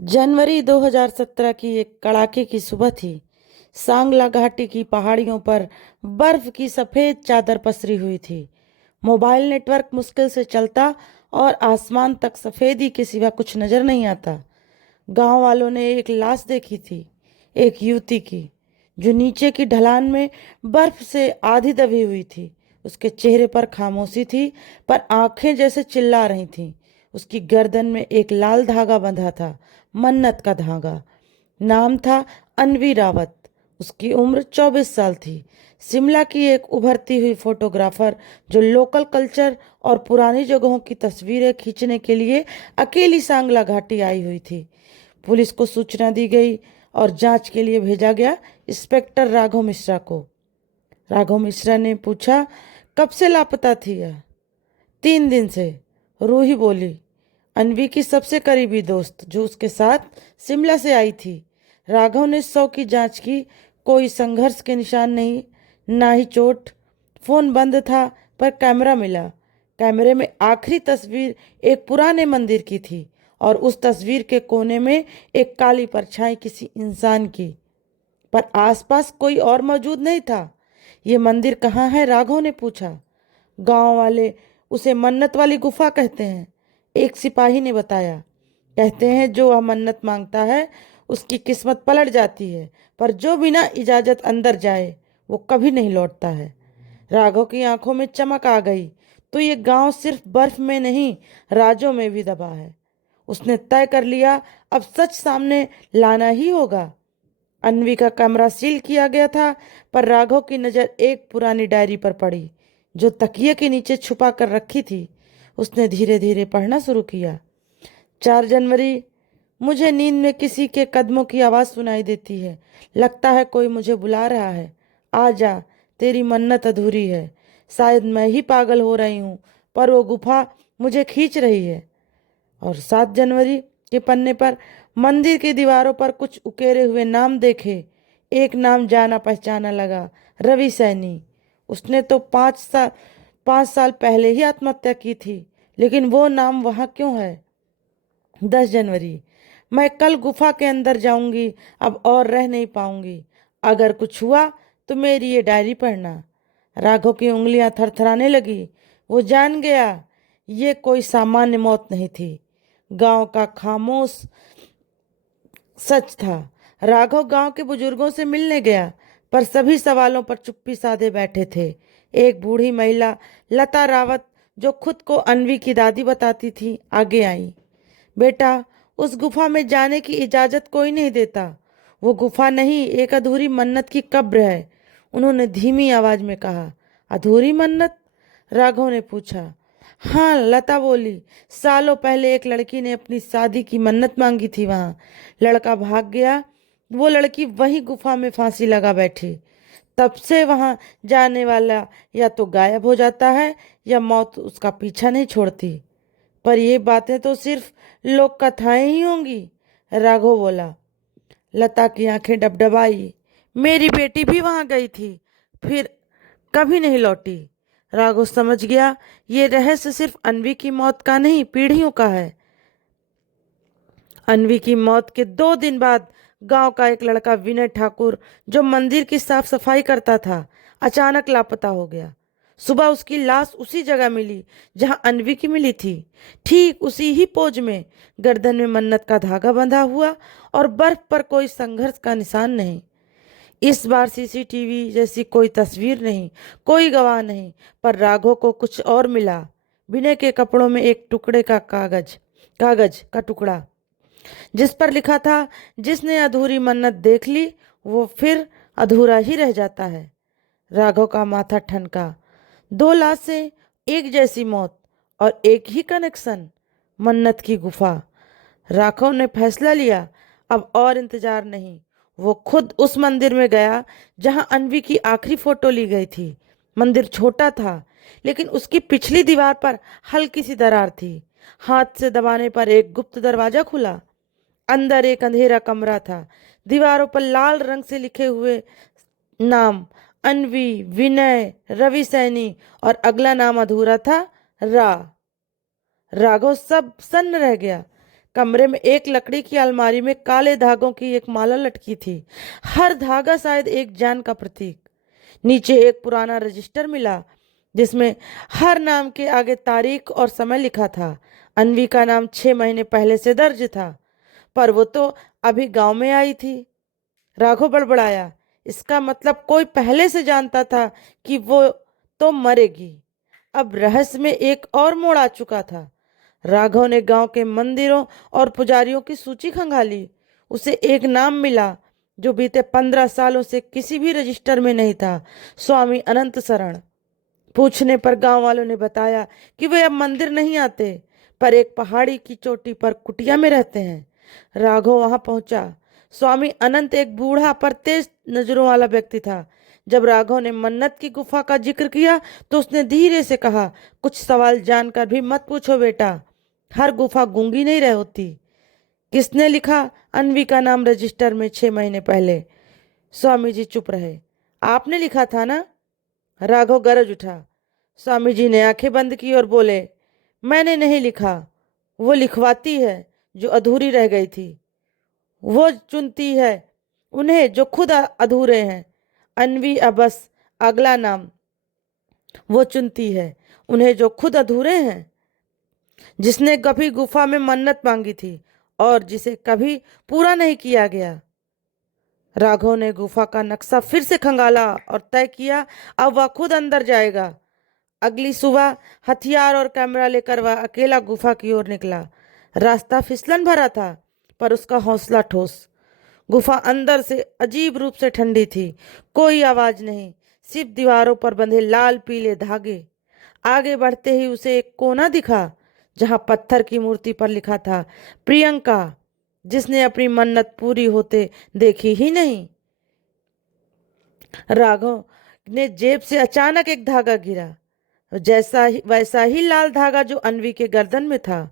जनवरी 2017 की एक कड़ाके की सुबह थी। सांगला घाटी की पहाड़ियों पर बर्फ की सफेद चादर पसरी हुई थी। मोबाइल नेटवर्क मुश्किल से चलता और आसमान तक सफेदी के सिवा कुछ नजर नहीं आता। गांव वालों ने एक लाश देखी थी, एक युवती की, जो नीचे की ढलान में बर्फ से आधी दबी हुई थी। उसके चेहरे पर खामोशी थी, पर आंखें जैसे चिल्ला रही थीं। उसकी गर्दन में एक लाल धागा बंधा था, मन्नत का धागा। नाम था अनवी रावत। उसकी उम्र 24 साल थी। शिमला की एक उभरती हुई फोटोग्राफर, जो लोकल कल्चर और पुरानी जगहों की तस्वीरें खींचने के लिए अकेली सांगला घाटी आई हुई थी। पुलिस को सूचना दी गई और जांच के लिए भेजा गया इंस्पेक्टर राघव मिश्रा को। राघव मिश्रा ने पूछा, कब से लापता थी यह? 3 दिन से, रूही बोली। अनवी की सबसे करीबी दोस्त, जो उसके साथ शिमला से आई थी। राघव ने 100 की जांच की। कोई संघर्ष के निशान नहीं, ना ही चोट। फोन बंद था, पर कैमरा मिला। कैमरे में आखिरी तस्वीर एक पुराने मंदिर की थी, और उस तस्वीर के कोने में एक काली परछाई किसी इंसान की। पर आसपास कोई और मौजूद नहीं था। ये मंदिर कहाँ है? राघव ने पूछा। गांव वाले उसे मन्नत वाली गुफा कहते हैं, एक सिपाही ने बताया। कहते हैं जो वह मन्नत मांगता है, उसकी किस्मत पलट जाती है, पर जो बिना इजाजत अंदर जाए, वो कभी नहीं लौटता है। राघव की आंखों में चमक आ गई। तो ये गांव सिर्फ बर्फ में नहीं, राजों में भी दबा है। उसने तय कर लिया, अब सच सामने लाना ही होगा। अन्वी का कमरा सील किया गया था, पर राघव की नजर एक पुरानी डायरी पर पड़ी, जो तकिए के नीचे छुपा कर रखी थी। उसने धीरे धीरे पढ़ना शुरू किया। 4 जनवरी, मुझे नींद में किसी के कदमों की आवाज सुनाई देती है। लगता है कोई मुझे बुला रहा है। आ जा, तेरी मन्नत अधूरी है। शायद मैं ही पागल हो रही हूँ, पर वो गुफा मुझे खींच रही है। और 7 जनवरी के पन्ने पर मंदिर की दीवारों पर कुछ उकेरे हुए नाम देखे। एक नाम जाना पहचाना लगा, रवि सैनी। उसने तो 5 साल पहले ही आत्महत्या की थी, लेकिन वो नाम वहाँ क्यों है? 10 जनवरी, मैं कल गुफा के अंदर जाऊंगी, अब और रह नहीं पाऊंगी। अगर कुछ हुआ तो मेरी ये डायरी पढ़ना। राघव की उंगलियां थरथराने लगी। वो जान गया, ये कोई सामान्य मौत नहीं थी। गांव का खामोश सच था। राघव गांव के बुजुर्गों से मिलने गया, पर सभी सवालों पर चुप्पी साधे बैठे थे। एक बूढ़ी महिला, लता रावत, जो खुद को अनवी की दादी बताती थी, आगे आई। बेटा, उस गुफा में जाने की इजाजत कोई नहीं देता। वो गुफा नहीं, एक अधूरी मन्नत की कब्र है। उन्होंने धीमी आवाज में कहा। अधूरी मन्नत? राघव ने पूछा। हाँ, लता बोली। सालों पहले एक लड़की ने अपनी शादी की मन्नत मांगी थी वहां। लड़का भाग गया। वो लड़की वही गुफा में फांसी लगा बैठी। तब से वहां जाने वाला या तो गायब हो जाता है, या मौत उसका पीछा नहीं छोड़ती। पर ये बातें तो सिर्फ लोक कथाएं ही होंगी, राघव बोला। लता की आंखें डबडबाई। मेरी बेटी भी वहां गई थी, फिर कभी नहीं लौटी। राघव समझ गया, ये रहस्य सिर्फ अनवी की मौत का नहीं, पीढ़ियों का है। अनवी की मौत के 2 दिन बाद गांव का एक लड़का, विनय ठाकुर, जो मंदिर की साफ सफाई करता था, अचानक लापता हो गया। सुबह उसकी लाश उसी जगह मिली जहां अनवी की मिली थी, ठीक उसी ही पोज में, गर्दन में मन्नत का धागा बंधा हुआ, और बर्फ पर कोई संघर्ष का निशान नहीं। इस बार सीसीटीवी जैसी कोई तस्वीर नहीं, कोई गवाह नहीं, पर राघव को कुछ और मिला। विनय के कपड़ों में एक टुकड़े का कागज कागज का टुकड़ा, जिस पर लिखा था, जिसने अधूरी मन्नत देख ली, वो फिर अधूरा ही रह जाता है। राघव का माथा ठनका। 2 लाशें, एक जैसी मौत, और एक ही कनेक्शन, मन्नत की गुफा। राघव ने फैसला लिया, अब और इंतजार नहीं। वो खुद उस मंदिर में गया जहां अनवी की आखिरी फोटो ली गई थी। मंदिर छोटा था, लेकिन उसकी पिछली दीवार पर हल्की सी दरार थी। हाथ से दबाने पर एक गुप्त दरवाजा खुला। अंदर एक अंधेरा कमरा था। दीवारों पर लाल रंग से लिखे हुए नाम, अनवी, विनय, रवि सैनी, और अगला नाम अधूरा था, रा। राघव सब सन्न रह गया। कमरे में एक लकड़ी की अलमारी में काले धागों की एक माला लटकी थी। हर धागा शायद एक जान का प्रतीक। नीचे एक पुराना रजिस्टर मिला जिसमें हर नाम के आगे तारीख और समय लिखा था। अन्वी का नाम 6 महीने पहले से दर्ज था, पर वो तो अभी गांव में आई थी। राघव बड़बड़ाया, इसका मतलब कोई पहले से जानता था कि वो तो मरेगी। अब रहस्य में एक और मोड़ आ चुका था। राघव ने गांव के मंदिरों और पुजारियों की सूची खंगाली। उसे एक नाम मिला जो बीते 15 सालों से किसी भी रजिस्टर में नहीं था, स्वामी अनंत शरण। पूछने पर गांव वालों ने बताया कि वे अब मंदिर नहीं आते, पर एक पहाड़ी की चोटी पर कुटिया में रहते हैं। राघव वहां पहुंचा। स्वामी अनंत एक बूढ़ा पर तेज नजरों वाला व्यक्ति था। जब राघव ने मन्नत की गुफा का जिक्र किया तो उसने धीरे से कहा, कुछ सवाल जानकर भी मत पूछो बेटा, हर गुफा गूंगी नहीं रह होती। किसने लिखा अन्वी का नाम रजिस्टर में 6 महीने पहले? स्वामी जी चुप रहे। आपने लिखा था ना? राघव गरज उठा। स्वामी जी ने आंखें बंद की और बोले, मैंने नहीं लिखा, वो लिखवाती है जो अधूरी रह गई थी। वो चुनती है उन्हें जो खुद अधूरे हैं। अन्वी अबस अगला नाम। वो चुनती है उन्हें जो खुद अधूरे हैं, जिसने कभी गुफा में मन्नत मांगी थी और जिसे कभी पूरा नहीं किया गया। राघव ने गुफा का नक्शा फिर से खंगाला और तय किया अब वह खुद अंदर जाएगा। अगली सुबह हथियार और कैमरा लेकर वह अकेला गुफा की ओर निकला। रास्ता फिसलन भरा था, पर उसका हौसला ठोस। गुफा अंदर से अजीब रूप से ठंडी थी। कोई आवाज नहीं, सिर्फ दीवारों पर बंधे लाल पीले धागे। आगे बढ़ते ही उसे एक कोना दिखा जहां पत्थर की मूर्ति पर लिखा था, प्रियंका, जिसने अपनी मन्नत पूरी होते देखी ही नहीं। राघव ने जेब से अचानक एक धागा गिरा, वैसा ही लाल धागा जो अन्वी के गर्दन में था।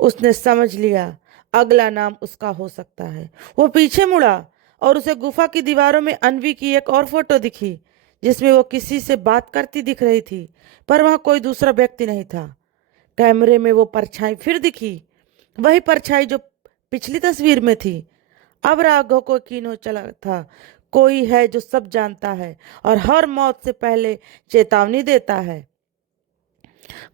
उसने समझ लिया अगला नाम उसका हो सकता है। वो पीछे मुड़ा और उसे गुफा की दीवारों में अन्वी की एक और फोटो दिखी जिसमें वो किसी से बात करती दिख रही थी, पर वहां कोई दूसरा व्यक्ति नहीं था। कैमरे में वो परछाई फिर दिखी, वही परछाई जो पिछली तस्वीर में थी। अब राघव को यकीन हो चला था, कोई है जो सब जानता है और हर मौत से पहले चेतावनी देता है।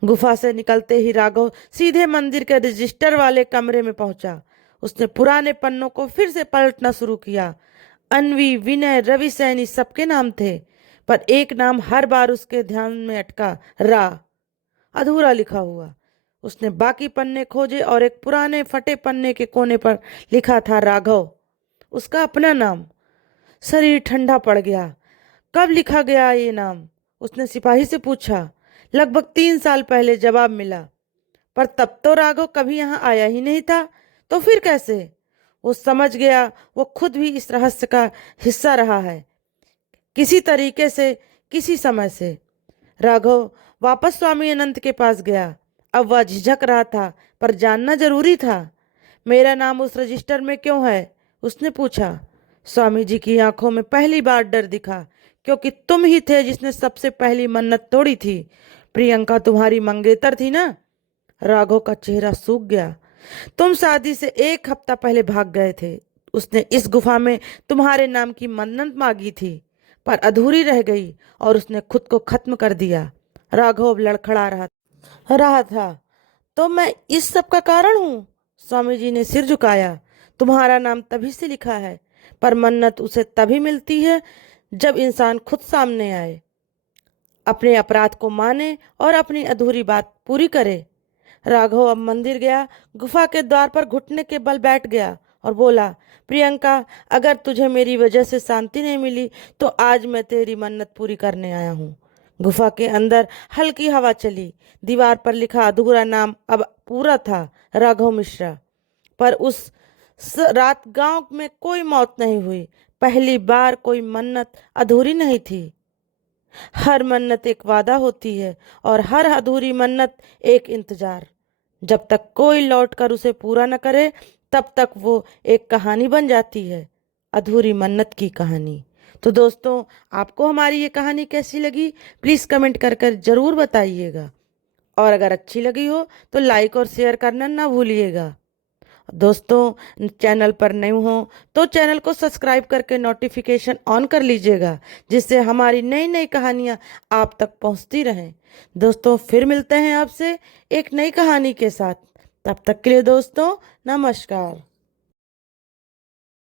गुफा से निकलते ही राघव सीधे मंदिर के रजिस्टर वाले कमरे में पहुंचा। उसने पुराने पन्नों को फिर से पलटना शुरू किया। अन्वी, विनय, रवि सैनी सबके नाम थे, पर एक नाम हर बार उसके ध्यान में अटका, रा, अधूरा लिखा हुआ। उसने बाकी पन्ने खोजे और एक पुराने फटे पन्ने के कोने पर लिखा था राघव, उसका अपना नाम। शरीर ठंडा पड़ गया। कब लिखा गया ये नाम? उसने सिपाही से पूछा। लगभग 3 साल पहले जवाब मिला, पर तब तो राघव कभी यहाँ आया ही नहीं था, तो फिर कैसे? वो समझ गया वो खुद भी इस रहस्य का हिस्सा रहा है, किसी तरीके से, किसी समय से। राघव वापस स्वामी अनंत के पास गया। अब वह झिझक रहा था, पर जानना जरूरी था। मेरा नाम उस रजिस्टर में क्यों है? उसने पूछा। स्वामी जी की आंखों में पहली बार डर दिखा, क्योंकि तुम ही थे जिसने सबसे पहली मन्नत तोड़ी थी। प्रियंका तुम्हारी मंगेतर थी ना? राघव का चेहरा सूख गया। तुम शादी से 1 हफ्ता पहले भाग गए थे। उसने इस गुफा में तुम्हारे नाम की मन्नत मांगी थी, पर अधूरी रह गई और उसने खुद को खत्म कर दिया। राघव लड़खड़ा रहा था। तो मैं इस सब का कारण हूँ? स्वामी जी ने सिर झुकाया। तुम्हारा नाम तभी से लिखा है, पर मन्नत उसे तभी मिलती है जब इंसान खुद सामने आए, अपने अपराध को माने और अपनी अधूरी बात पूरी करे। राघव अब मंदिर गया, गुफा के द्वार पर घुटने के बल बैठ गया और बोला, प्रियंका, अगर तुझे मेरी वजह से शांति नहीं मिली तो आज मैं तेरी मन्नत पूरी करने आया हूँ। गुफा के अंदर हल्की हवा चली। दीवार पर लिखा अधूरा नाम अब पूरा था, राघव मिश्रा। पर उस रात गांव में कोई मौत नहीं हुई। पहली बार कोई मन्नत अधूरी नहीं थी। हर मन्नत एक वादा होती है और हर अधूरी मन्नत एक इंतजार। जब तक कोई लौट कर उसे पूरा न करे, तब तक वो एक कहानी बन जाती है, अधूरी मन्नत की कहानी। तो दोस्तों, आपको हमारी ये कहानी कैसी लगी? प्लीज़ कमेंट कर कर ज़रूर बताइएगा। और अगर अच्छी लगी हो तो लाइक और शेयर करना ना भूलिएगा। दोस्तों, चैनल पर नए हो तो चैनल को सब्सक्राइब करके नोटिफिकेशन ऑन कर लीजिएगा, जिससे हमारी नई नई कहानियाँ आप तक पहुँचती रहें। दोस्तों, फिर मिलते हैं आपसे एक नई कहानी के साथ। तब तक के लिए दोस्तों, नमस्कार।